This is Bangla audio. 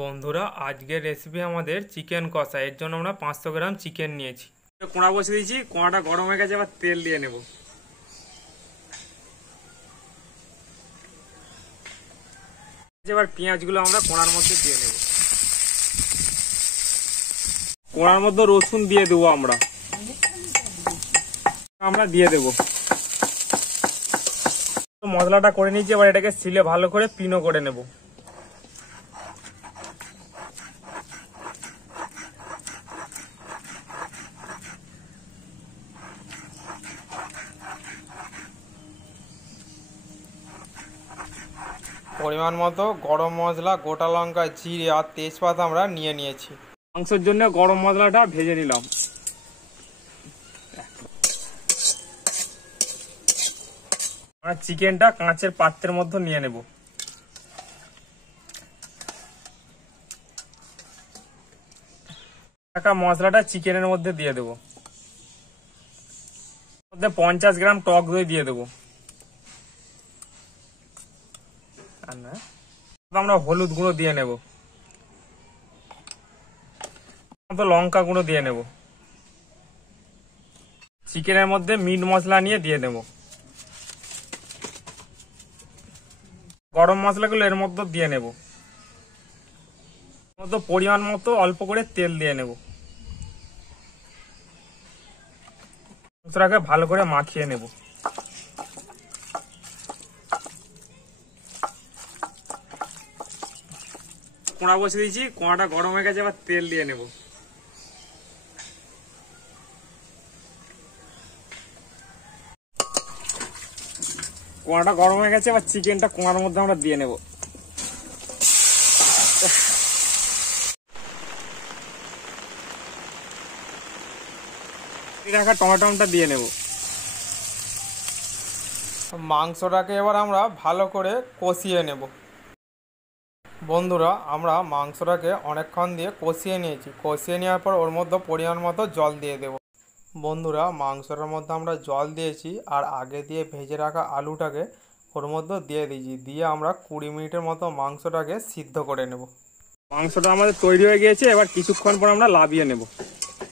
বন্ধুরা আজকের রেসিপি আমাদের চিকেন কষা। এর জন্য আমরা 500 গ্রাম চিকেন নিয়েছি। কোঁড়া বসে দিয়েছি, কোঁড়াটা গরম হয়ে গেছে, এবার তেল দিয়ে নেব। এবার পেঁয়াজগুলো আমরা কোঁড়ার মধ্যে দিয়ে নেব। কোঁড়ার মধ্যে রসুন দিয়ে দেবো, আমরা দিয়ে দেব। মশলাটা করে নিয়েছি, এবার এটাকে সিলে ভালো করে পিনো করে নেব। পরিমাণ মতো গরম মশলা, গোটা লঙ্কা, জিরে আর তেজপাতা আমরা নিয়ে নিয়েছি। মাংসের জন্য গরম মশলাটা ভেজে নিলাম। আমরা চিকেনটা কাঁচের পাত্রের মধ্যে নিয়ে নেব। মশলাটা চিকেনের মধ্যে দিয়ে দেব। 50 গ্রাম টক দই দিয়ে দেবো। আমরা হলুদ গুঁড়ো দিয়ে নেব, লঙ্কা গুঁড়ো দিয়ে নেব। চিকেনের মধ্যে মিট মশলা নিয়ে দিয়ে দেব। গরম মশলাগুলো এর মধ্যে দিয়ে নেব। পরিমাণ মতো অল্প করে তেল দিয়ে নেব। মাংসটাকে ভালো করে মাখিয়ে নেব। কোঁড়া বসে দিয়েছি, কোঁড়াটা গরম হয়ে গেছে, এবার তেল দিয়ে নেব। কোঁড়াটা গরম হয়ে গেছে, এবার চিকেনটা কোঁড়ার মধ্যে আমরা দিয়ে নেব। রাখা টমেটোটা দিয়ে নেব। মাংসটাকে এবার আমরা ভালো করে কষিয়ে নেব। বন্ধুরা আমরা মাংসটাকে অনেকক্ষণ দিয়ে কষিয়ে নিয়েছি। কষিয়ে নেওয়ার পর ওর মধ্যে পরিমাণ মতো জল দিয়ে দেব। বন্ধুরা মাংসটার মধ্যে আমরা জল দিয়েছি, আর আগে দিয়ে ভেজে রাখা আলুটাকে ওর মধ্যে দিয়ে দিয়েছি। দিয়ে আমরা 20 মিনিটের মতো মাংসটাকে সিদ্ধ করে নেব। মাংসটা আমাদের তৈরি হয়ে গিয়েছে, এবার কিছুক্ষণ পর আমরা নামিয়ে নেব।